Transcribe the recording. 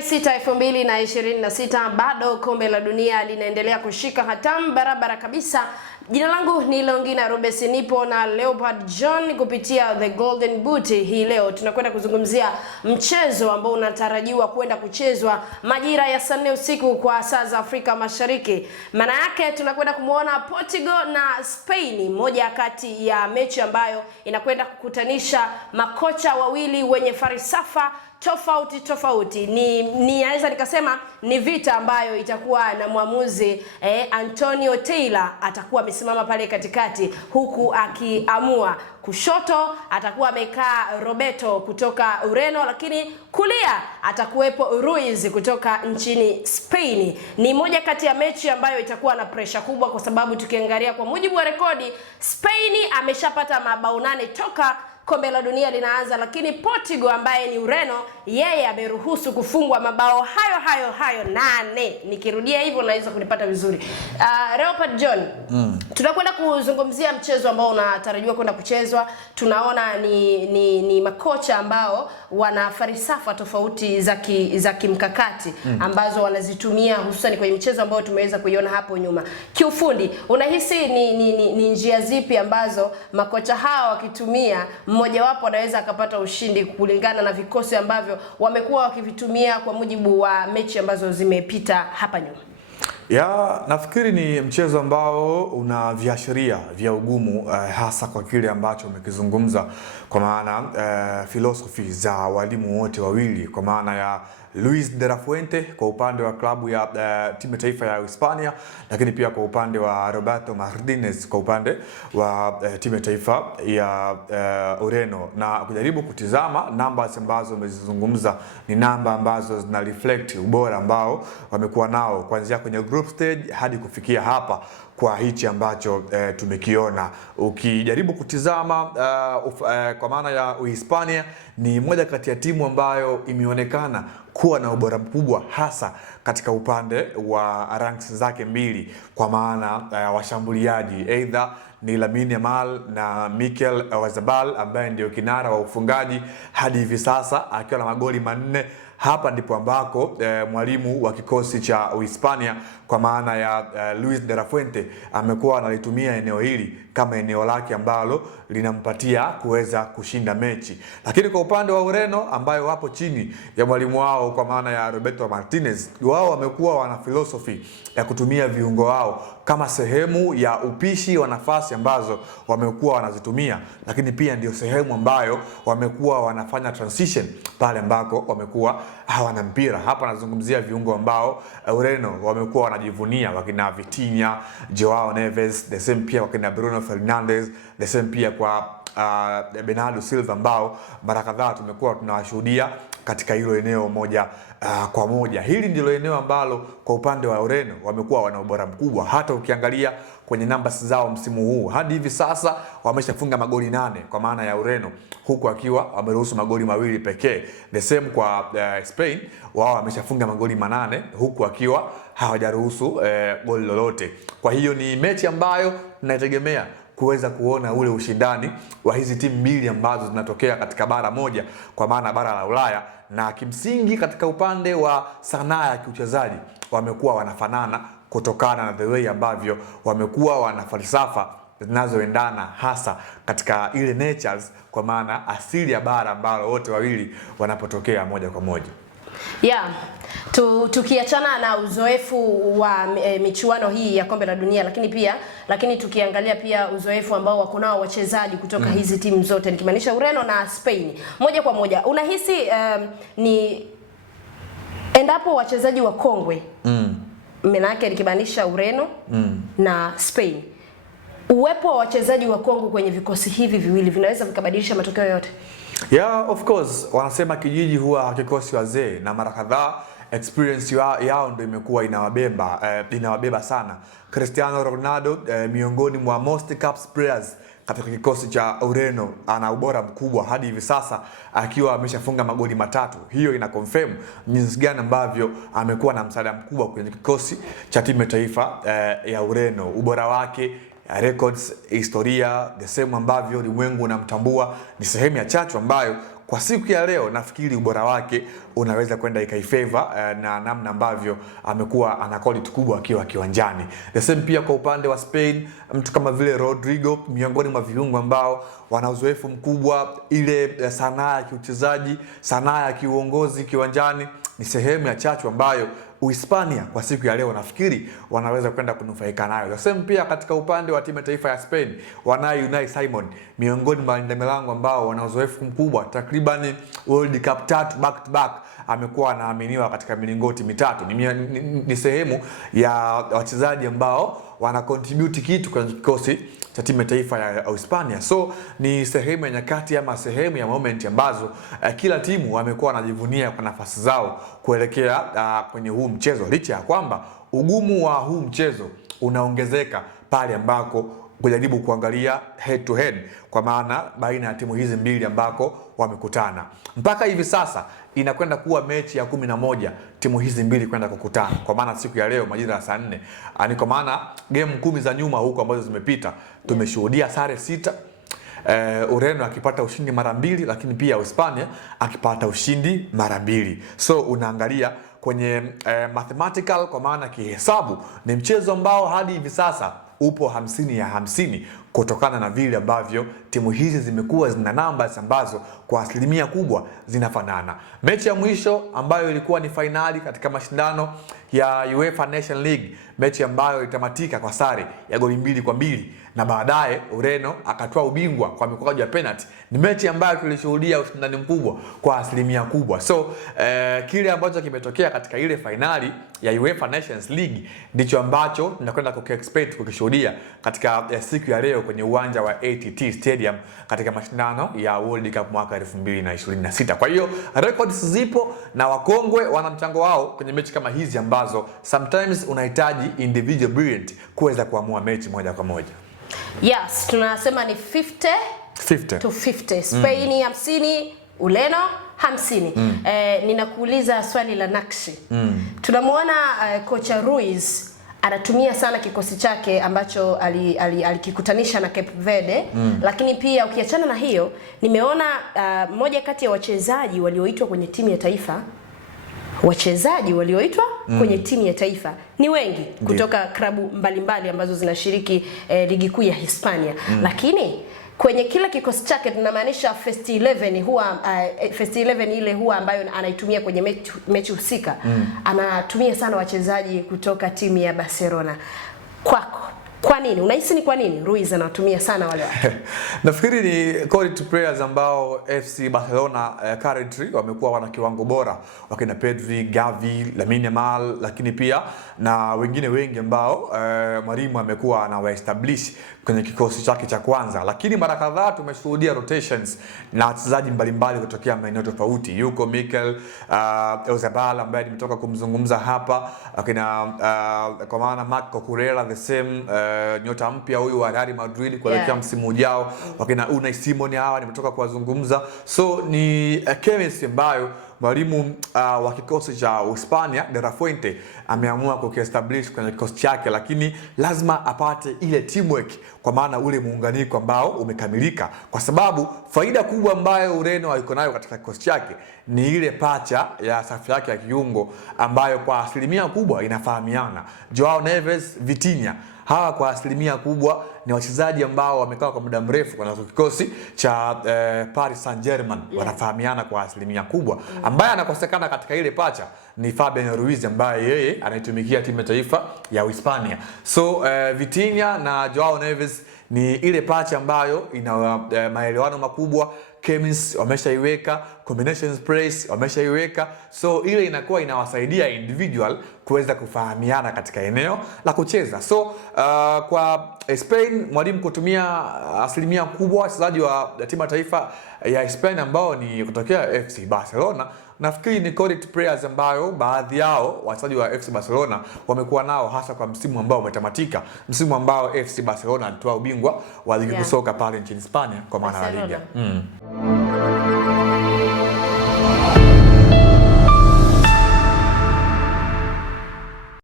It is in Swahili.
Julai 6, 2026, bado kombe la dunia linaendelea kushika hatamu barabara kabisa. Jina langu ni Longina Robesi, nipo na Leopard John kupitia The Golden Boot. Hii leo tunakwenda kuzungumzia mchezo ambao unatarajiwa kwenda kuchezwa majira ya saa 4 usiku kwa saa za Afrika Mashariki. Maana yake tunakwenda kumuona Portugal na Spain, moja kati ya mechi ambayo inakwenda kukutanisha makocha wawili wenye falsafa tofauti. Naweza nikasema ni vita ambayo itakuwa na mwamuzi Antonio Taylor atakuwa amesimama pale katikati, huku akiamua. Kushoto atakuwa amekaa Roberto kutoka Ureno, lakini kulia atakuwepo Ruiz kutoka nchini Spain. Ni moja kati ya mechi ambayo itakuwa na pressure kubwa, kwa sababu tukiangalia kwa mujibu wa rekodi, Spain ameshapata mabao 8 toka kombe la dunia linaanza, lakini Portugal ambaye ni Ureno, yeye ameruhusu kufungwa mabao hayo 8. Nikirudia hivyo naweza kunipata vizuri. Leopard John, tunakwenda kuzungumzia mchezo ambao unatarajiwa kwenda kuchezwa. Tunaona ni makocha ambao wana falsafa tofauti za kimkakati ambazo wanazitumia hususan kwenye mchezo ambao tumeweza kuiona hapo nyuma. Kiufundi, unahisi ni njia zipi ambazo makocha hawa wakitumia mmoja wapo anaweza akapata ushindi kulingana na vikosi ambavyo wamekuwa wakivitumia kwa mujibu wa mechi ambazo zimepita hapa nyuma? Nafikiri ni mchezo ambao una viashiria vya ugumu, hasa kwa kile ambacho umekizungumza, kwa maana philosophy za walimu wote wawili, kwa maana ya Luis de la Fuente kwa upande wa klabu ya timu taifa ya Hispania, lakini pia kwa upande wa Roberto Martinez kwa upande wa timu taifa ya Ureno. Na kujaribu kutizama namba ambazo umezizungumza, ni namba ambazo zina reflect ubora ambao wamekuwa nao kuanzia kwenye group stage hadi kufikia hapa kwa hichi ambacho tumekiona. Ukijaribu kutizama kwa maana ya Uhispania ni moja kati ya timu ambayo imeonekana kuwa na ubora mkubwa, hasa katika upande wa ranks zake mbili, kwa maana washambuliaji either ni Lamine Yamal na Mikel Oyarzabal ambaye ndio kinara wa ufungaji hadi hivi sasa akiwa na magoli 4. Hapa ndipo ambako mwalimu wa kikosi cha Uhispania kwa maana ya Luis de la Fuente amekuwa analitumia eneo hili kama eneo lake ambalo linampatia kuweza kushinda mechi. Lakini kwa upande wa Ureno ambayo wapo chini ya mwalimu wao kwa maana ya Roberto Martinez, wao wamekuwa wana philosophy ya kutumia viungo wao kama sehemu ya upishi wa nafasi ambazo wamekuwa wanazitumia, lakini pia ndio sehemu ambayo wamekuwa wanafanya transition pale ambako wamekuwa hawana mpira. Hapa nazungumzia viungo ambao Ureno wamekuwa wanajivunia, wakina Vitinha, Joao Neves, the same pia wakina Bruno Fernandes, the same pia kwa Bernardo Silva ambao mara kadhaa tumekuwa tunawashuhudia katika hilo eneo moja kwa moja. Hili ndilo eneo ambalo kwa upande wa Ureno wamekuwa wana ubora mkubwa. Hata ukiangalia kwenye numbers zao msimu huu hadi hivi sasa wameshafunga magoli 8 kwa maana ya Ureno, huku akiwa wameruhusu magoli 2 pekee. The same kwa Spain, wao wameshafunga magoli 8 huku akiwa hawajaruhusu goli lolote. Kwa hiyo ni mechi ambayo tunategemea kuweza kuona ule ushindani wa hizi timu mbili ambazo zinatokea katika bara moja, kwa maana bara la Ulaya, na kimsingi katika upande wa sanaa ya kiuchezaji wamekuwa wanafanana kutokana na the way ambavyo wamekuwa wana falsafa zinazoendana, hasa katika ile natures, kwa maana asili ya bara ambalo wote wawili wanapotokea moja kwa moja. Tukiachana na uzoefu wa michuano hii ya kombe la dunia, lakini tukiangalia pia uzoefu ambao wako nao wachezaji kutoka hizi timu zote, nikimaanisha Ureno na Spain, moja kwa moja unahisi ni endapo wachezaji wa kongwe maana yake nikimaanisha Ureno na Spain, uwepo wa wachezaji wa kongwe kwenye vikosi hivi viwili vinaweza vikabadilisha matokeo yote? Of course, wanasema kijiji huwa hakikosi wazee, na mara kadhaa experience yao ndio imekuwa inawabeba sana. Cristiano Ronaldo miongoni mwa most caps players katika kikosi cha Ureno ana ubora mkubwa hadi hivi sasa akiwa ameshafunga magoli 3. Hiyo ina confirm jinsi gani ambavyo amekuwa na msaada mkubwa kwenye kikosi cha timu taifa ya Ureno. Ubora wake, records, historia, the same ambavyo ulimwengu unamtambua, ni sehemu ya chachu ambayo kwa siku ya leo nafikiri ubora wake unaweza kwenda ikaifavor na namna ambavyo amekuwa ana quality kubwa akiwa kiwanjani. The same pia kwa upande wa Spain, mtu kama vile Rodrigo, miongoni mwa viungo ambao wana uzoefu mkubwa, ile sanaa ya kiuchezaji, sanaa ya kiuongozi kiwanjani, ni sehemu ya chachu ambayo Uhispania kwa siku ya leo nafikiri wanaweza kwenda kunufaika nayo. The same pia katika upande wa timu ya taifa ya Spain, wanaye Unai Simon, miongoni mwa walinda milango ambao wana uzoefu mkubwa, takriban World Cup 3 back to back amekuwa anaaminiwa katika milingoti mitatu. Ni sehemu ya wachezaji ambao wana contribute kitu kwenye kikosi cha timu ya taifa ya Uhispania. So ni sehemu ya nyakati ama sehemu ya moment ambazo kila timu wamekuwa wanajivunia kwa nafasi zao kuelekea kwenye huu mchezo, licha ya kwamba ugumu wa huu mchezo unaongezeka pale ambako kujaribu kuangalia head to head, kwa maana baina ya timu hizi mbili ambako wamekutana. Mpaka hivi sasa inakwenda kuwa mechi ya 11 timu hizi mbili kwenda kukutana, kwa maana siku ya leo majira ya saa 4, ni kwa maana game 10 za nyuma huko ambazo zimepita tumeshuhudia sare 6, Ureno akipata ushindi mara 2, lakini pia Uhispania akipata ushindi mara 2. So unaangalia kwenye mathematical, kwa maana kihesabu, ni mchezo ambao hadi hivi sasa upo 50 ya 50, kutokana na vile ambavyo timu hizi zimekuwa zina numbers ambazo kwa asilimia kubwa zinafanana. Mechi ya mwisho ambayo ilikuwa ni finali katika mashindano ya UEFA Nation League, mechi ambayo itamatika kwa sare ya goli 2-2 na baadaye Ureno akatoa ubingwa kwa mikwaju ya penalty, ni mechi ambayo tulishuhudia ushindani mkubwa kwa asilimia kubwa. So kile ambacho kimetokea katika ile finali ya UEFA Nations League ndicho ambacho tunakwenda kukiexpect kukishuhudia katika siku ya leo kwenye uwanja wa ATT Stadium katika mashindano ya World Cup mwaka 2026. Kwa hiyo records zipo na wakongwe wana mchango wao kwenye mechi kama hizi ambazo sometimes unahitaji individual brilliant kuweza kuamua mechi moja kwa moja. Yes, tunasema ni 50 to 50. Spain 50, Ureno 50. Ninakuuliza swali la nakshi. Tunamuona kocha Ruiz anatumia sana kikosi chake ambacho alikikutanisha na Cape Verde, lakini pia ukiachana na hiyo, nimeona moja kati ya wachezaji walioitwa kwenye timu ya taifa, kwenye timu ya taifa ni wengi kutoka klabu mbalimbali ambazo zinashiriki ligi kuu ya Hispania. Lakini kwenye kila kikosi chake, tunamaanisha first 11 huwa first 11 ile huwa ambayo anaitumia kwenye mechi husika, anatumia sana wachezaji kutoka timu ya Barcelona. Kwako, kwa nini? Unahisi ni kwa nini Ruiz anatumia sana wale watu? Nafikiri ni quality players ambao FC Barcelona currently wamekuwa wana kiwango bora, wakina Pedri, Gavi, Lamine Yamal, lakini pia na wengine wengi ambao mwalimu amekuwa anawaestablish kwenye kikosi chake cha kwanza. Lakini mara kadhaa tumeshuhudia rotations na wachezaji mbalimbali kutokea maeneo tofauti. Yuko Mikel Oyarzabal ambaye nimetoka kumzungumza hapa, akina kwa maana Marco Cucurella the same, nyota mpya huyu wa Real Madrid kuelekea msimu ujao, wakina Unai Simon hawa nimetoka kuwazungumza. So ni chemistry ambayo mwalimu wa kikosi cha Hispania De La Fuente ameamua kukiestablish kwenye kikosi chake, lakini lazima apate ile teamwork, kwa maana ule muunganiko ambao umekamilika, kwa sababu faida kubwa ambayo Ureno yuko nayo katika kikosi chake ni ile pacha ya safu yake ya kiungo ambayo kwa asilimia kubwa inafahamiana. Joao Neves, Vitinha, hawa kwa asilimia kubwa ni wachezaji ambao wamekaa kwa muda mrefu kwa kikosi cha Paris Saint-Germain, wanafahamiana kwa asilimia kubwa. Ambaye anakosekana katika ile pacha ni Fabian Ruiz ambaye yeye anaitumikia timu ya taifa ya Hispania. So Vitinha na Joao Neves ni ile pacha ambayo ina maelewano makubwa, chemistry wameshaiweka, combinations plays wameshaiweka, so ile inakuwa inawasaidia individual kuweza kufahamiana katika eneo la kucheza. So kwa Spain mwalimu kutumia asilimia kubwa wachezaji wa timu ya taifa ya Spain ambao ni kutokea FC Barcelona. Nafikiri ni quality players ambayo baadhi yao wachezaji wa FC Barcelona wamekuwa nao, hasa kwa msimu ambao umetamatika, msimu ambao FC Barcelona alitoa ubingwa wa ligi kusoka pale nchini Hispania kwa maana ya Liga.